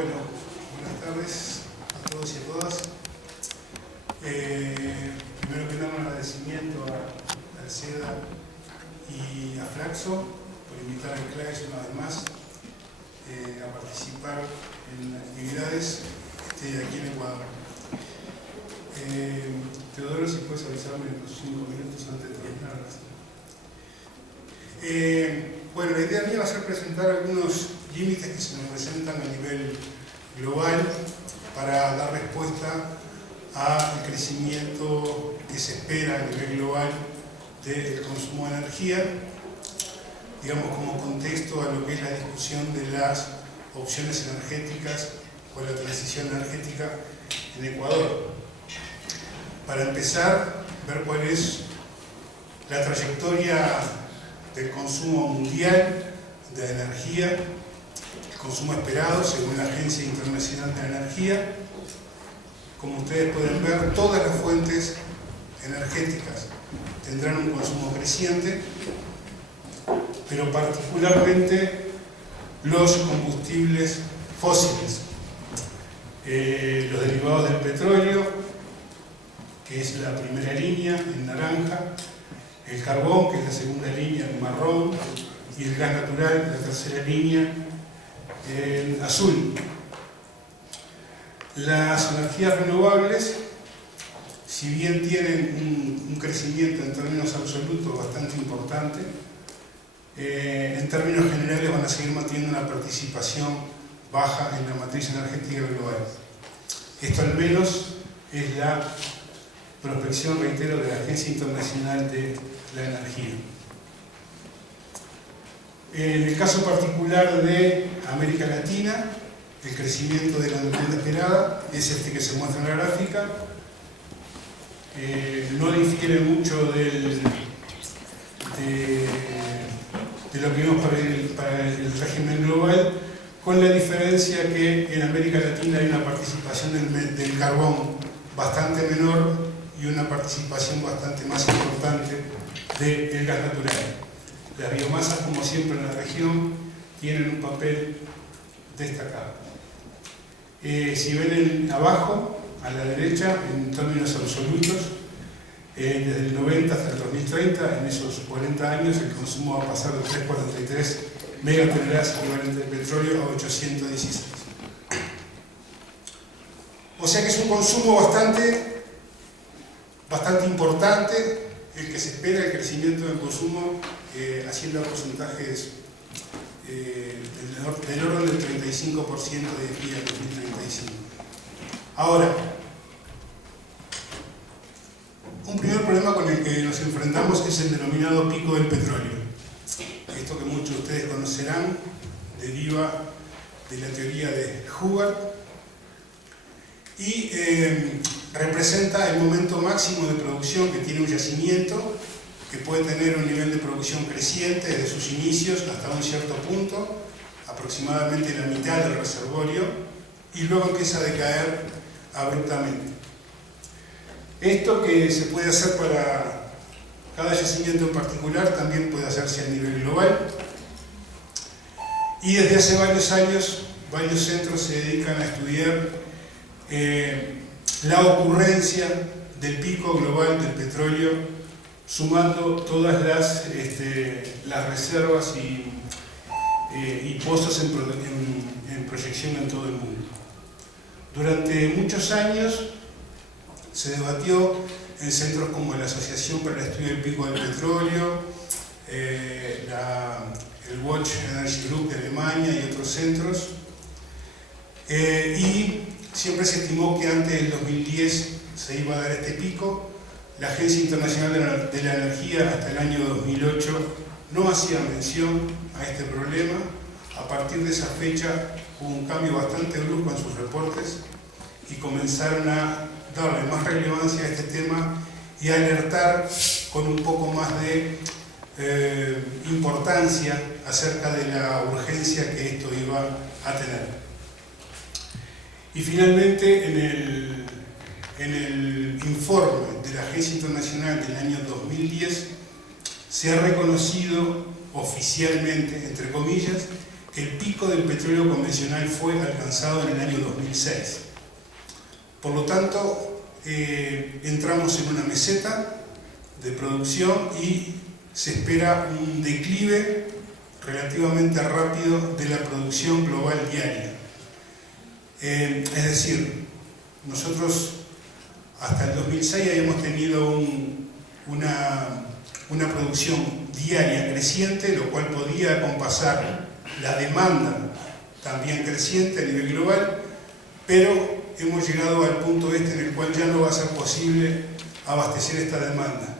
Bueno, buenas tardes a todos y a todas. Primero que nada, un agradecimiento a Alceda y a Flaxo por invitar al CLAES una vez más a participar en actividades aquí en Ecuador. Teodoro, si puedes avisarme unos 5 minutos antes de terminar. Bueno, la idea mía va a ser presentar algunos límites que se nos presentan a nivel global para dar respuesta al crecimiento que se espera a nivel global del consumo de energía, digamos como contexto a lo que es la discusión de las opciones energéticas o la transición energética en Ecuador. Para empezar, ver cuál es la trayectoria del consumo mundial de energía, el consumo esperado según la Agencia Internacional de la Energía. Como ustedes pueden ver, todas las fuentes energéticas tendrán un consumo creciente, pero particularmente los combustibles fósiles, los derivados del petróleo, que es la primera línea en naranja, el carbón, que es la segunda línea en marrón, y el gas natural, la tercera línea en azul. Las energías renovables, si bien tienen un crecimiento en términos absolutos bastante importante, en términos generales van a seguir manteniendo una participación baja en la matriz energética global. Esto al menos es la prospección, reitero, de la Agencia Internacional de la Energía. En el caso particular de América Latina, el crecimiento de la demanda esperada es este que se muestra en la gráfica. No difiere mucho de lo que vimos para el régimen global, con la diferencia que en América Latina hay una participación del carbón bastante menor y una participación bastante más importante del gas natural. Las biomasas, como siempre en la región, tienen un papel destacado. Si ven abajo, a la derecha, en términos absolutos, desde el 90 hasta el 2030, en esos 40 años, el consumo va a pasar de 343 megatoneladas equivalentes de petróleo a 816. O sea que es un consumo bastante importante el que se espera, el crecimiento del consumo, haciendo porcentajes del orden del 35% de aquí al 2035. Ahora, un primer problema con el que nos enfrentamos es el denominado pico del petróleo. Esto que muchos de ustedes conocerán deriva de la teoría de Hubbard y representa el momento máximo de producción que tiene un yacimiento, que puede tener un nivel de producción creciente desde sus inicios hasta un cierto punto, aproximadamente la mitad del reservorio, y luego empieza a decaer abruptamente. Esto que se puede hacer para cada yacimiento en particular también puede hacerse a nivel global, y desde hace varios años varios centros se dedican a estudiar la ocurrencia del pico global del petróleo, sumando todas las reservas y pozos en proyección en todo el mundo. Durante muchos años se debatió en centros como la Asociación para el Estudio del Pico del Petróleo, el Watch Energy Group de Alemania y otros centros, y siempre se estimó que antes del 2010 se iba a dar este pico. La Agencia Internacional de la Energía hasta el año 2008 no hacía mención a este problema. A partir de esa fecha hubo un cambio bastante brusco en sus reportes y comenzaron a darle más relevancia a este tema y a alertar con un poco más de importancia acerca de la urgencia que esto iba a tener. Y finalmente, en el informe de la Agencia Internacional del año 2010 se ha reconocido oficialmente, entre comillas, que el pico del petróleo convencional fue alcanzado en el año 2006. Por lo tanto, entramos en una meseta de producción y se espera un declive relativamente rápido de la producción global diaria. Es decir, nosotros hasta el 2006 habíamos tenido una producción diaria creciente, lo cual podía acompasar la demanda también creciente a nivel global, pero hemos llegado al punto en el cual ya no va a ser posible abastecer esta demanda.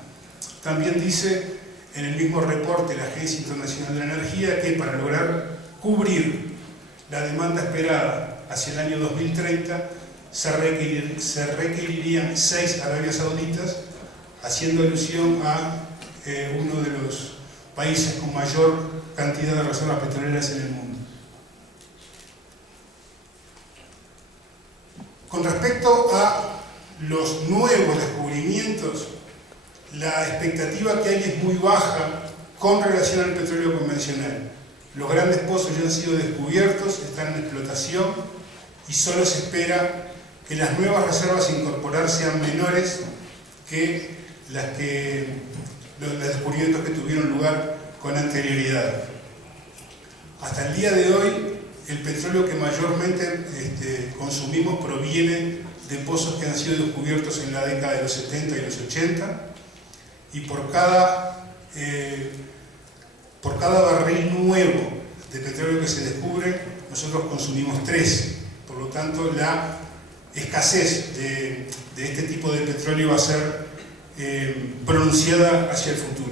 También dice en el mismo reporte de la Agencia Internacional de la Energía que para lograr cubrir la demanda esperada hacia el año 2030 se requerirían 6 Arabias Sauditas, haciendo alusión a uno de los países con mayor cantidad de reservas petroleras en el mundo. Con respecto a los nuevos descubrimientos, la expectativa que hay es muy baja con relación al petróleo convencional. Los grandes pozos ya han sido descubiertos, están en explotación y solo se espera que las nuevas reservas a incorporar sean menores que los descubrimientos que tuvieron lugar con anterioridad. Hasta el día de hoy, el petróleo que mayormente consumimos proviene de pozos que han sido descubiertos en la década de los 70 y los 80, y por cada barril nuevo de petróleo que se descubre, nosotros consumimos 3. Por lo tanto, la escasez de este tipo de petróleo va a ser pronunciada hacia el futuro.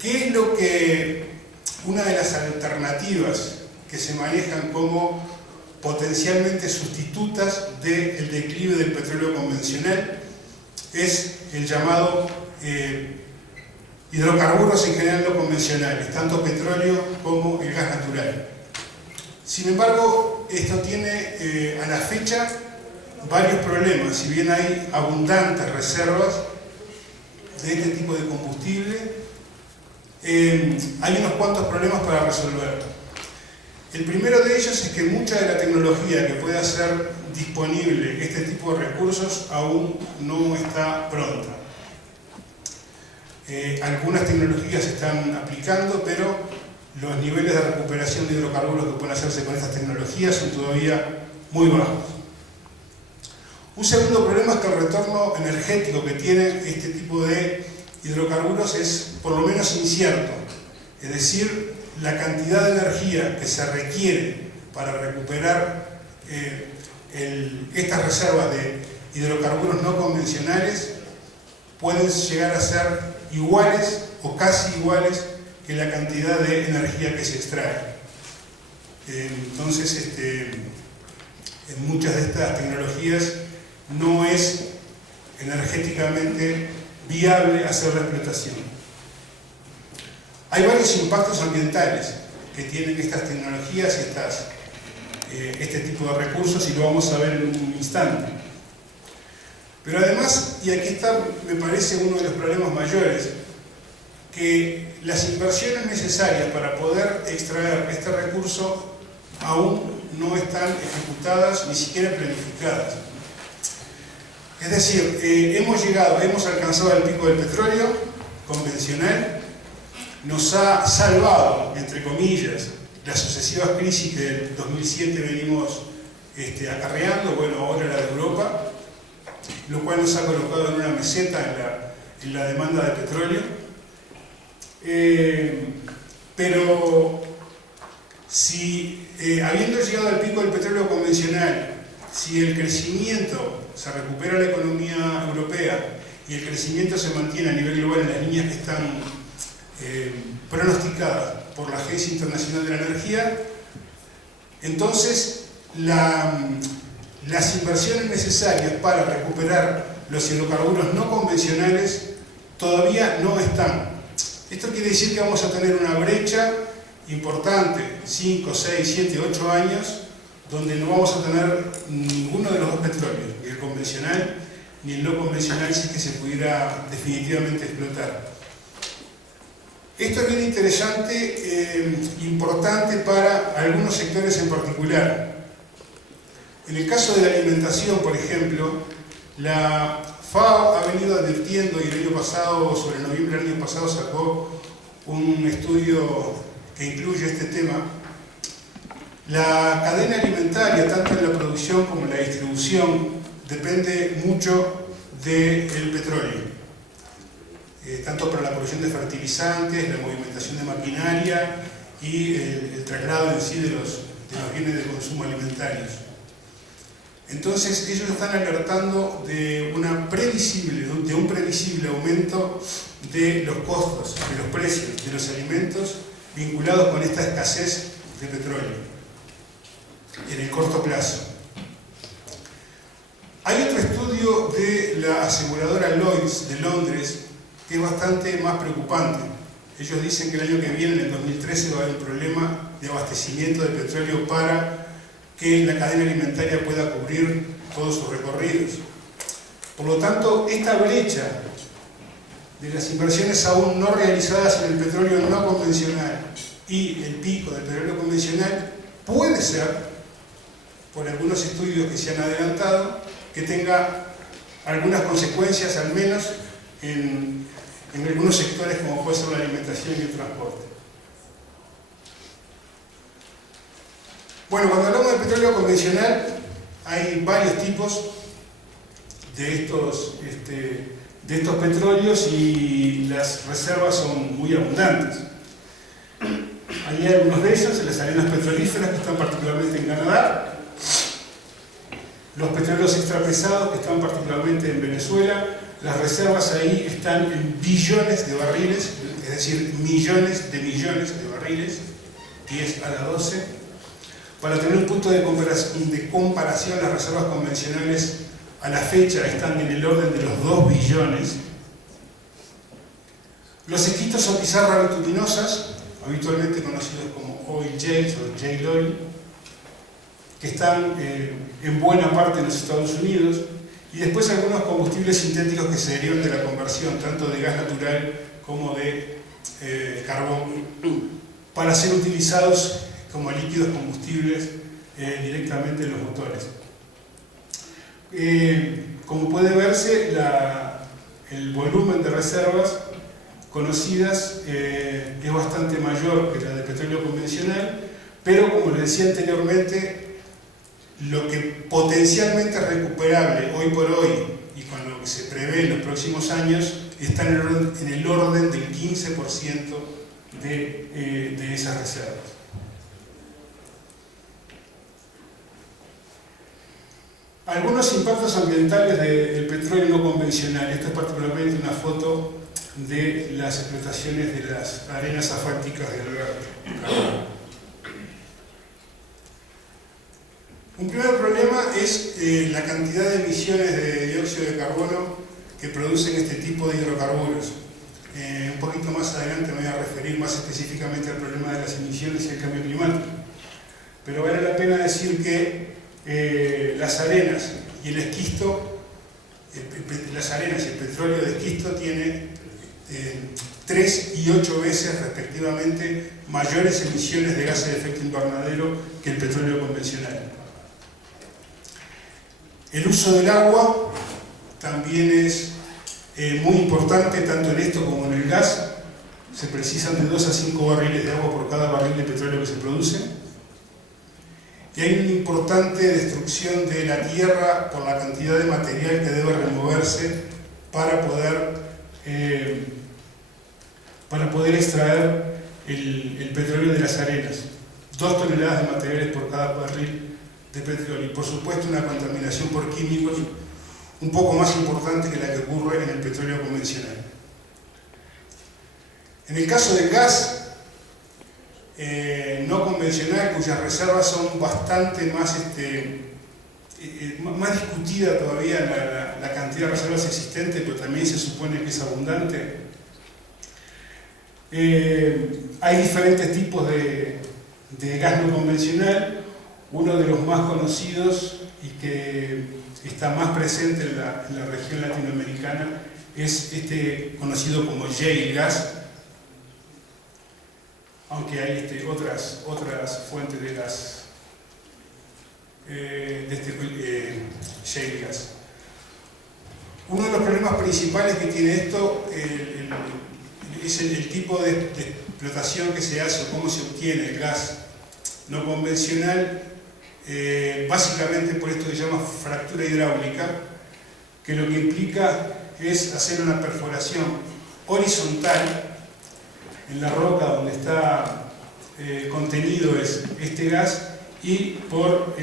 ¿Qué es lo que una de las alternativas que se manejan como potencialmente sustitutas del declive del petróleo convencional? Es el llamado hidrocarburos en general no convencionales, tanto petróleo como el gas natural. Sin embargo, esto tiene a la fecha varios problemas. Si bien hay abundantes reservas de este tipo de combustible, hay unos cuantos problemas para resolver. El primero de ellos es que mucha de la tecnología que puede hacer disponible este tipo de recursos aún no está pronta. Algunas tecnologías se están aplicando, pero los niveles de recuperación de hidrocarburos que pueden hacerse con estas tecnologías son todavía muy bajos. Un segundo problema es que el retorno energético que tiene este tipo de hidrocarburos es por lo menos incierto. Es decir, la cantidad de energía que se requiere para recuperar estas reservas de hidrocarburos no convencionales pueden llegar a ser iguales o casi iguales que la cantidad de energía que se extrae. Entonces, en muchas de estas tecnologías no es energéticamente viable hacer la explotación. Hay varios impactos ambientales que tienen estas tecnologías y este tipo de recursos, y lo vamos a ver en un instante. Pero además, y aquí está, me parece, uno de los problemas mayores, que las inversiones necesarias para poder extraer este recurso aún no están ejecutadas, ni siquiera planificadas. Es decir, hemos alcanzado el pico del petróleo convencional, nos ha salvado, entre comillas, las sucesivas crisis que del 2007 venimos acarreando, bueno, ahora la de Europa, lo cual nos ha colocado en una meseta en la demanda de petróleo. Pero si, habiendo llegado al pico del petróleo convencional, si el crecimiento se recupera la economía europea y el crecimiento se mantiene a nivel global en las líneas que están pronosticadas por la Agencia Internacional de la Energía, entonces las inversiones necesarias para recuperar los hidrocarburos no convencionales todavía no están. Esto quiere decir que vamos a tener una brecha importante, 5, 6, 7, 8 años, donde no vamos a tener ninguno de los dos petróleos, ni el convencional ni el no convencional, si es que se pudiera definitivamente explotar. Esto es bien interesante, importante para algunos sectores en particular. En el caso de la alimentación, por ejemplo, la FAO ha venido advirtiendo, y el año pasado, sobre noviembre del año pasado, sacó un estudio que incluye este tema. La cadena alimentaria, tanto en la producción como en la distribución, depende mucho del petróleo. Tanto para la producción de fertilizantes, la movimentación de maquinaria y el traslado en sí de los bienes de consumo alimentarios. Entonces ellos están alertando de un previsible aumento de los costos, de los precios de los alimentos vinculados con esta escasez de petróleo en el corto plazo. Hay otro estudio de la aseguradora Lloyds de Londres que es bastante más preocupante. Ellos dicen que el año que viene, en el 2013, va a haber un problema de abastecimiento de petróleo para que la cadena alimentaria pueda cubrir todos sus recorridos. Por lo tanto, esta brecha de las inversiones aún no realizadas en el petróleo no convencional y el pico del petróleo convencional puede ser, por algunos estudios que se han adelantado, que tenga algunas consecuencias, al menos en algunos sectores como puede ser la alimentación y el transporte. Bueno, cuando hablamos de petróleo convencional, hay varios tipos de estos petróleos y las reservas son muy abundantes. Hay algunos de ellos en las arenas petrolíferas que están particularmente en Canadá, los petróleos extrapesados que están particularmente en Venezuela. Las reservas ahí están en billones de barriles, es decir, millones de barriles, 10 a la 12. Para tener un punto de comparación, las reservas convencionales a la fecha están en el orden de los 2 billones. Los esquistos son pizarras bituminosas, habitualmente conocidos como oil shales o shale oil, que están en buena parte en los Estados Unidos. Y después algunos combustibles sintéticos que se derivan de la conversión, tanto de gas natural como de carbón, para ser utilizados como líquidos combustibles directamente en los motores. Como puede verse, el volumen de reservas conocidas es bastante mayor que la de petróleo convencional, pero como les decía anteriormente, lo que potencialmente es recuperable hoy por hoy y con lo que se prevé en los próximos años está en el orden del 15% de esas reservas. Algunos impactos ambientales del petróleo no convencional. Esta es particularmente una foto de las explotaciones de las arenas asfálticas de Alberta. Un primer problema es la cantidad de emisiones de dióxido de carbono que producen este tipo de hidrocarburos. Un poquito más adelante me voy a referir más específicamente al problema de las emisiones y el cambio climático. Pero vale la pena decir que las arenas y el esquisto, las arenas y el petróleo de esquisto tienen 3 y 8 veces respectivamente mayores emisiones de gases de efecto invernadero que el petróleo convencional. El uso del agua también es muy importante, tanto en esto como en el gas. Se precisan de 2 a 5 barriles de agua por cada barril de petróleo que se produce. Y hay una importante destrucción de la tierra por la cantidad de material que debe removerse para poder extraer el petróleo de las arenas. 2 toneladas de materiales por cada barril de petróleo, y por supuesto una contaminación por químicos un poco más importante que la que ocurre en el petróleo convencional. En el caso del gas no convencional, cuyas reservas son bastante más discutida todavía la cantidad de reservas existentes, pero también se supone que es abundante. Hay diferentes tipos de gas no convencional. Uno de los más conocidos y que está más presente en la región latinoamericana es este conocido como shale gas, aunque hay otras fuentes de gas, shale gas. Uno de los problemas principales que tiene esto es el tipo de explotación que se hace o cómo se obtiene el gas no convencional, básicamente por esto que se llama fractura hidráulica, que lo que implica es hacer una perforación horizontal en la roca donde está contenido este gas y por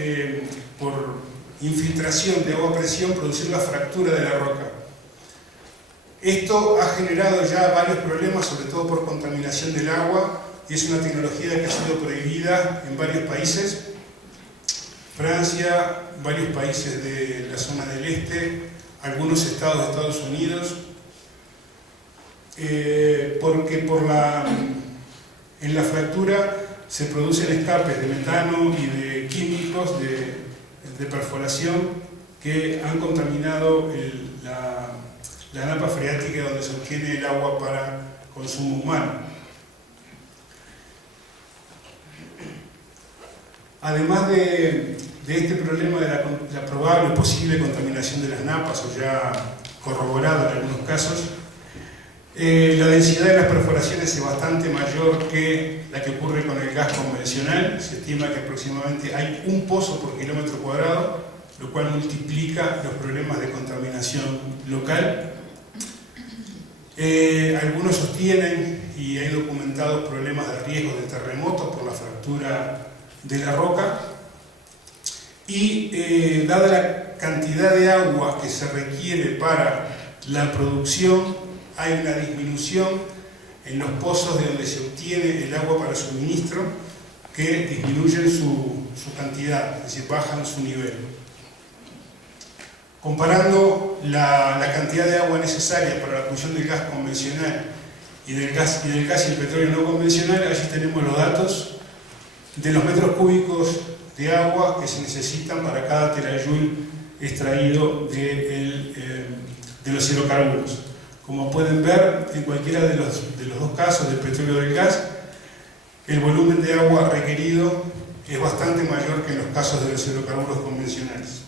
infiltración de agua a presión producir la fractura de la roca. Esto ha generado ya varios problemas, sobre todo por contaminación del agua, y es una tecnología que ha sido prohibida en varios países. Francia, varios países de la zona del este, algunos estados de Estados Unidos, porque en la fractura se producen escapes de metano y de químicos de perforación que han contaminado la napa freática donde se obtiene el agua para consumo humano. Además de este problema de la probable o posible contaminación de las napas, o ya corroborada en algunos casos, la densidad de las perforaciones es bastante mayor que la que ocurre con el gas convencional. Se estima que aproximadamente hay un pozo por kilómetro cuadrado, lo cual multiplica los problemas de contaminación local. Algunos sostienen, y hay documentados problemas de riesgo de terremotos por la fractura de la roca, y dada la cantidad de agua que se requiere para la producción, hay una disminución en los pozos de donde se obtiene el agua para suministro, que disminuyen su cantidad, es decir, bajan su nivel. Comparando la cantidad de agua necesaria para la producción del gas convencional y del gas y el petróleo no convencional, allí tenemos los datos de los metros cúbicos de agua que se necesitan para cada terajoule extraído de los hidrocarburos. Como pueden ver, en cualquiera de los dos casos, del petróleo o del gas, el volumen de agua requerido es bastante mayor que en los casos de los hidrocarburos convencionales.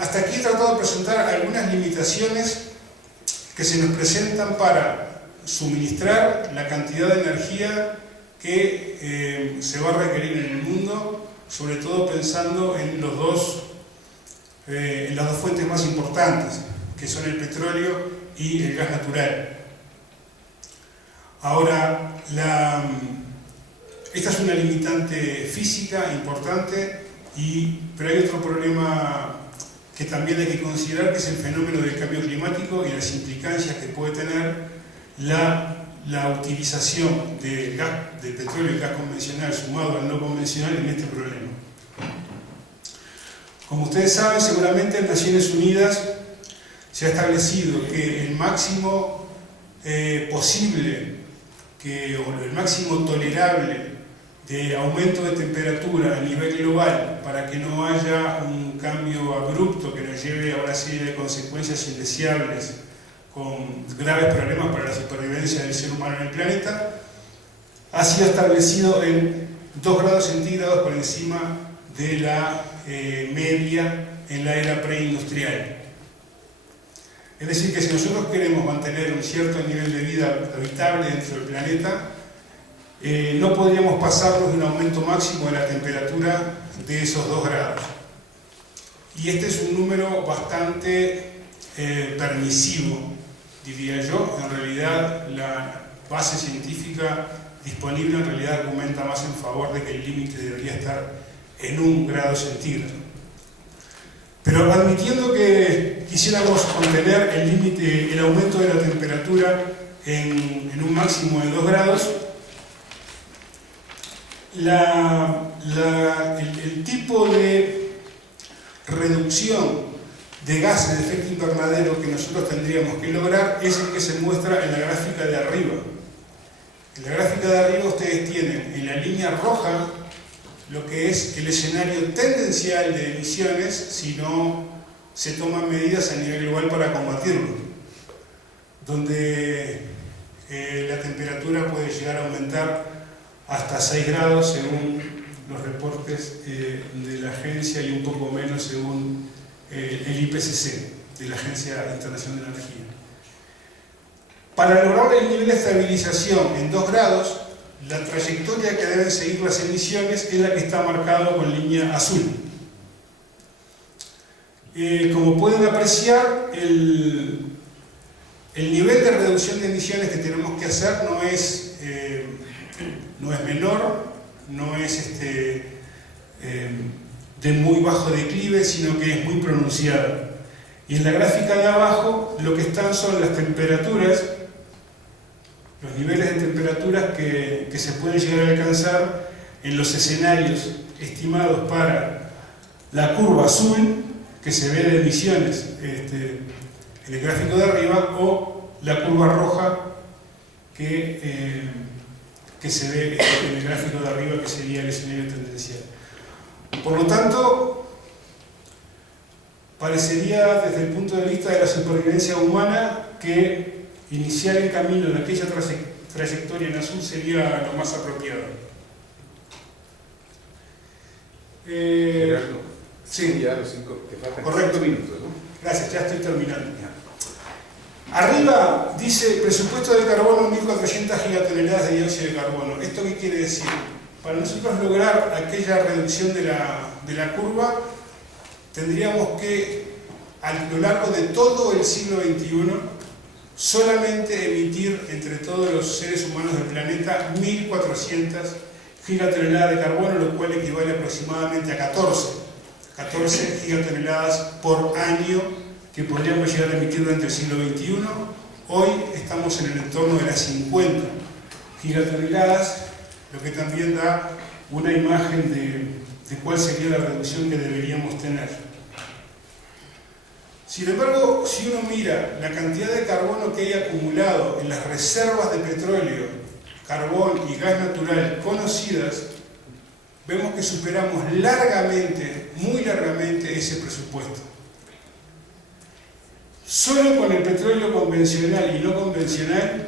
Hasta aquí he tratado de presentar algunas limitaciones que se nos presentan para suministrar la cantidad de energía que se va a requerir en el mundo, sobre todo pensando en las dos fuentes más importantes, que son el petróleo y el gas natural. Ahora, esta es una limitante física importante, pero hay otro problema que también hay que considerar, que es el fenómeno del cambio climático y las implicancias que puede tener la utilización del petróleo y gas convencional sumado al no convencional en este problema. Como ustedes saben, seguramente en Naciones Unidas se ha establecido que el máximo posible, o el máximo tolerable de aumento de temperatura a nivel global, para que no haya un cambio abrupto que nos lleve a una serie de consecuencias indeseables con graves problemas para la supervivencia del ser humano en el planeta, ha sido establecido en 2 grados centígrados por encima de la media en la era preindustrial. Es decir, que si nosotros queremos mantener un cierto nivel de vida habitable dentro del planeta, no podríamos pasarnos de un aumento máximo de la temperatura de esos 2 grados. Y este es un número bastante permisivo, diría yo. En realidad, la base científica disponible en realidad argumenta más en favor de que el límite debería estar en 1 grado centígrado. Pero admitiendo que quisiéramos contener el aumento de la temperatura en un máximo de 2 grados, el tipo de reducción de gases de efecto invernadero que nosotros tendríamos que lograr es el que se muestra en la gráfica de arriba. En la gráfica de arriba ustedes tienen en la línea roja lo que es el escenario tendencial de emisiones si no se toman medidas a nivel global para combatirlo, donde la temperatura puede llegar a aumentar hasta 6 grados según los reportes de la agencia y un poco menos según el IPCC, de la Agencia Internacional de Energía. Para lograr el nivel de estabilización en 2 grados, la trayectoria que deben seguir las emisiones es la que está marcada con línea azul. Como pueden apreciar, el nivel de reducción de emisiones que tenemos que hacer no es menor, no es de muy bajo declive, sino que es muy pronunciado. Y en la gráfica de abajo lo que están son las temperaturas, los niveles de temperaturas que se pueden llegar a alcanzar en los escenarios estimados para la curva azul, que se ve de emisiones en el gráfico de arriba, o la curva roja que se ve en el gráfico de arriba, que sería el escenario tendencial. Por lo tanto, parecería desde el punto de vista de la supervivencia humana que iniciar el camino en aquella trayectoria en azul sería lo más apropiado. Gerardo, sí, ya los 5, te faltan correcto. 5 minutos, ¿no? Gracias, ya estoy terminando. Arriba dice presupuesto de carbono 1.400 gigatoneladas de dióxido de carbono. ¿Esto qué quiere decir? Para nosotros lograr aquella reducción de la curva, tendríamos que, a lo largo de todo el siglo XXI, solamente emitir entre todos los seres humanos del planeta 1.400 gigatoneladas de carbono, lo cual equivale aproximadamente a 14 gigatoneladas por año que podríamos llegar a emitir durante el siglo XXI. Hoy estamos en el entorno de las 50 gigatoneladas, lo que también da una imagen de cuál sería la reducción que deberíamos tener. Sin embargo, si uno mira la cantidad de carbono que hay acumulado en las reservas de petróleo, carbón y gas natural conocidas, vemos que superamos largamente, muy largamente, ese presupuesto. Solo con el petróleo convencional y no convencional,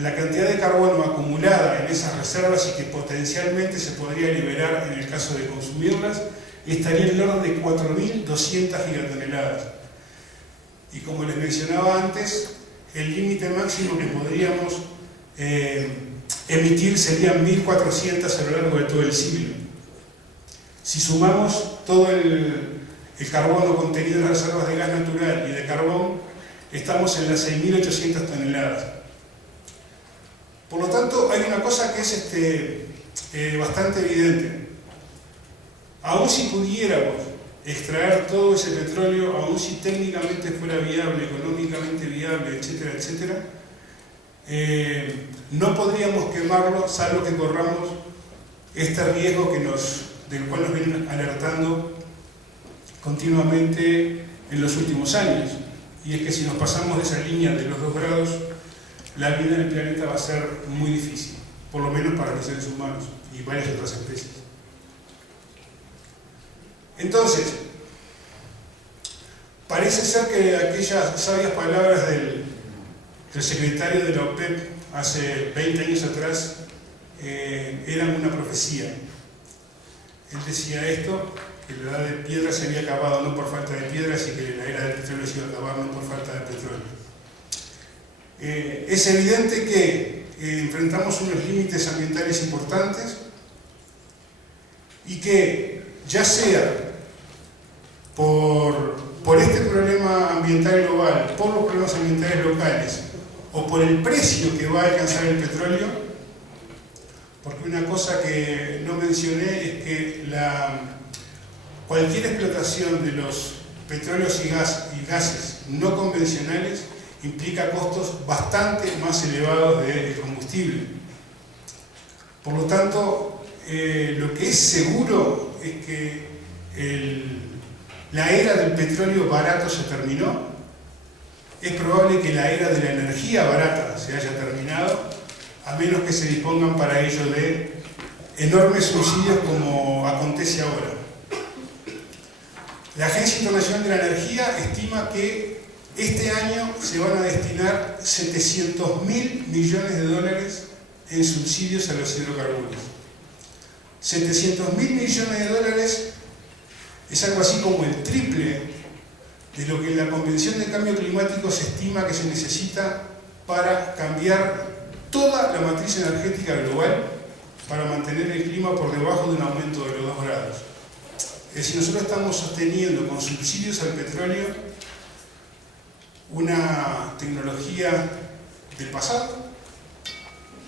la cantidad de carbono acumulada en esas reservas y que potencialmente se podría liberar en el caso de consumirlas, estaría en el orden de 4.200 gigatoneladas. Y como les mencionaba antes, el límite máximo que podríamos emitir serían 1.400 a lo largo de todo el siglo. Si sumamos todo el carbono contenido en las reservas de gas natural y de carbón, estamos en las 6.800 toneladas. Por lo tanto, hay una cosa que es bastante evidente. Aún si pudiéramos extraer todo ese petróleo, aún si técnicamente fuera viable, económicamente viable, etcétera, etcétera, no podríamos quemarlo, salvo que corramos este riesgo del cual nos vienen alertando continuamente en los últimos años. Y es que si nos pasamos de esa línea de los 2 grados, la vida en el planeta va a ser muy difícil, por lo menos para los seres humanos y varias otras especies. Entonces, parece ser que aquellas sabias palabras del secretario de la OPEP hace 20 años atrás eran una profecía. Él decía esto, que la edad de piedra se había acabado no por falta de piedras y que la era del petróleo se iba a acabar no por falta de petróleo. Es evidente que enfrentamos unos límites ambientales importantes y que ya sea por este problema ambiental global, por los problemas ambientales locales o por el precio que va a alcanzar el petróleo, porque una cosa que no mencioné es que cualquier explotación de los petróleos y gases no convencionales implica costos bastante más elevados de combustible. Por lo tanto, lo que es seguro es que la era del petróleo barato se terminó. Es probable que la era de la energía barata se haya terminado, a menos que se dispongan para ello de enormes subsidios como acontece ahora. La Agencia Internacional de la Energía estima que este año se van a destinar 700.000 millones de dólares en subsidios a los hidrocarburos. 700.000 millones de dólares es algo así como el triple de lo que en la Convención de Cambio Climático se estima que se necesita para cambiar toda la matriz energética global para mantener el clima por debajo de un aumento de los 2 grados. Es decir, nosotros estamos sosteniendo con subsidios al petróleo una tecnología del pasado,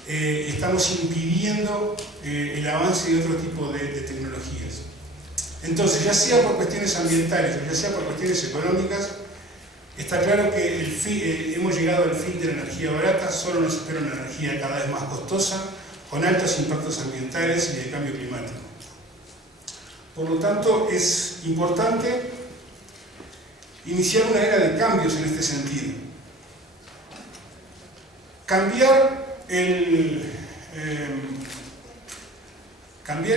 estamos impidiendo el avance de otro tipo de tecnologías. Entonces, ya sea por cuestiones ambientales o ya sea por cuestiones económicas, está claro que hemos llegado al fin de la energía barata, solo nos espera una energía cada vez más costosa, con altos impactos ambientales y de cambio climático. Por lo tanto, es importante iniciar una era de cambios en este sentido. Cambiar el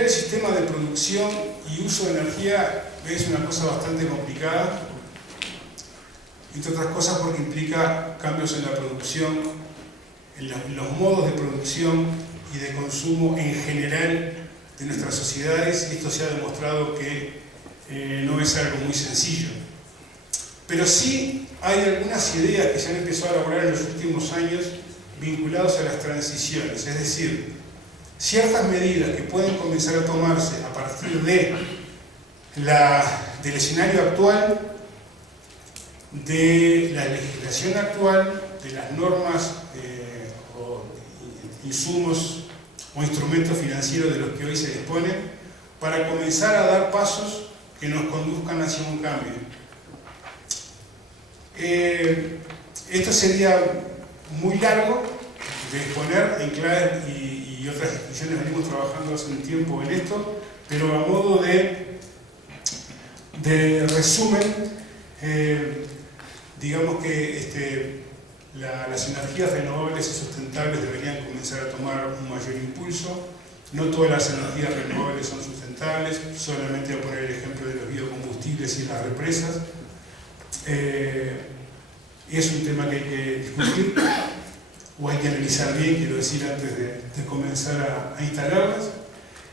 sistema de producción y uso de energía es una cosa bastante complicada, entre otras cosas porque implica cambios en la producción, en los modos de producción y de consumo en general de nuestras sociedades, y esto se ha demostrado que no es algo muy sencillo. Pero sí hay algunas ideas que se han empezado a elaborar en los últimos años vinculadas a las transiciones, es decir, ciertas medidas que pueden comenzar a tomarse a partir del escenario actual, de la legislación actual, de las normas o insumos o instrumentos financieros de los que hoy se disponen, para comenzar a dar pasos que nos conduzcan hacia un cambio. Esto sería muy largo de exponer en clave y otras instituciones venimos trabajando hace un tiempo en esto, pero a modo de resumen, digamos que las energías renovables y sustentables deberían comenzar a tomar un mayor impulso. No todas las energías renovables son sustentables, solamente voy a poner el ejemplo de los biocombustibles y las represas. Es un tema que hay que discutir, o hay que analizar bien, quiero decir, antes de comenzar a instalarlas.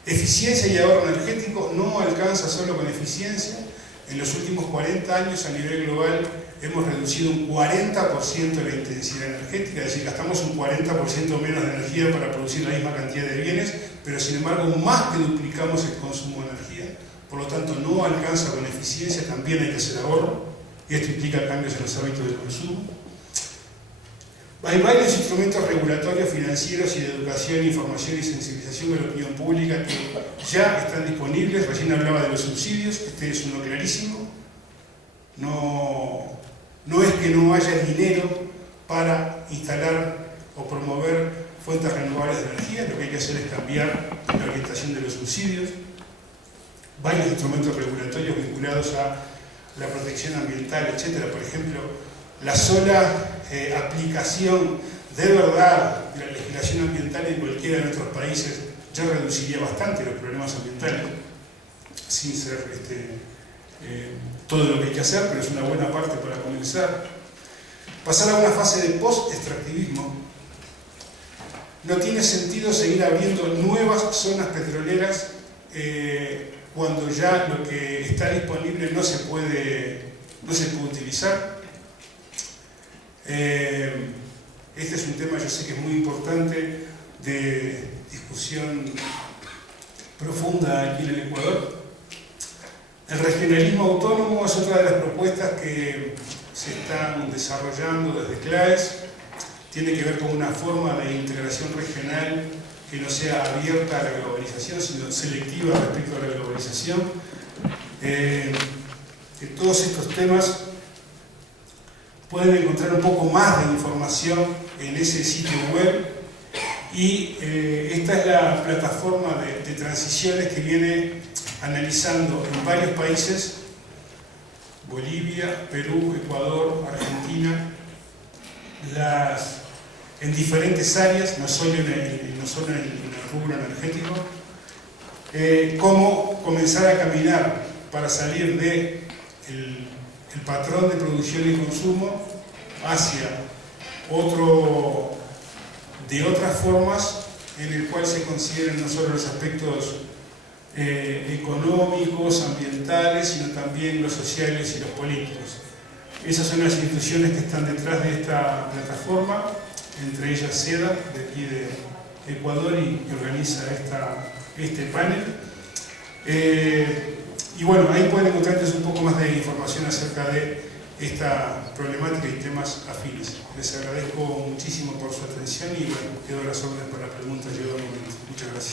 Eficiencia y ahorro energético no alcanza solo con eficiencia. En los últimos 40 años a nivel global hemos reducido un 40% de la intensidad energética, es decir, gastamos un 40% menos de energía para producir la misma cantidad de bienes, pero sin embargo más que duplicamos el consumo de energía. Por lo tanto, no alcanza con eficiencia, también hay que hacer ahorro, y esto implica cambios en los hábitos de consumo. Hay varios instrumentos regulatorios, financieros y de educación, información y sensibilización de la opinión pública que ya están disponibles. Recién hablaba de los subsidios, este es uno clarísimo. No es que no haya dinero para instalar o promover fuentes renovables de energía, lo que hay que hacer es cambiar la orientación de los subsidios. Varios instrumentos regulatorios vinculados a la protección ambiental, etc. Por ejemplo, la sola aplicación de verdad de la legislación ambiental en cualquiera de nuestros países ya reduciría bastante los problemas ambientales, sin ser todo lo que hay que hacer, pero es una buena parte para comenzar. Pasar a una fase de post-extractivismo. No tiene sentido seguir abriendo nuevas zonas petroleras cuando ya lo que está disponible no se puede utilizar. Este es un tema, yo sé que es muy importante, de discusión profunda aquí en el Ecuador. El regionalismo autónomo es otra de las propuestas que se están desarrollando desde CLAES. Tiene que ver con una forma de integración regional que no sea abierta a la globalización, sino selectiva respecto a la globalización. Todos estos temas pueden encontrar un poco más de información en ese sitio web, y esta es la plataforma de transiciones que viene analizando en varios países: Bolivia, Perú, Ecuador, Argentina, en diferentes áreas, no solo en el rubro energético, cómo comenzar a caminar para salir de el patrón de producción y consumo hacia de otras formas en el cual se consideren no solo los aspectos económicos, ambientales, sino también los sociales y los políticos. Esas son las instituciones que están detrás de esta plataforma, entre ellas SEDA, de aquí de Ecuador, y que organiza este panel. Y bueno, ahí pueden encontrar un poco más de información acerca de esta problemática y temas afines. Les agradezco muchísimo por su atención y bueno, quedo a las órdenes para preguntas. Muchas gracias.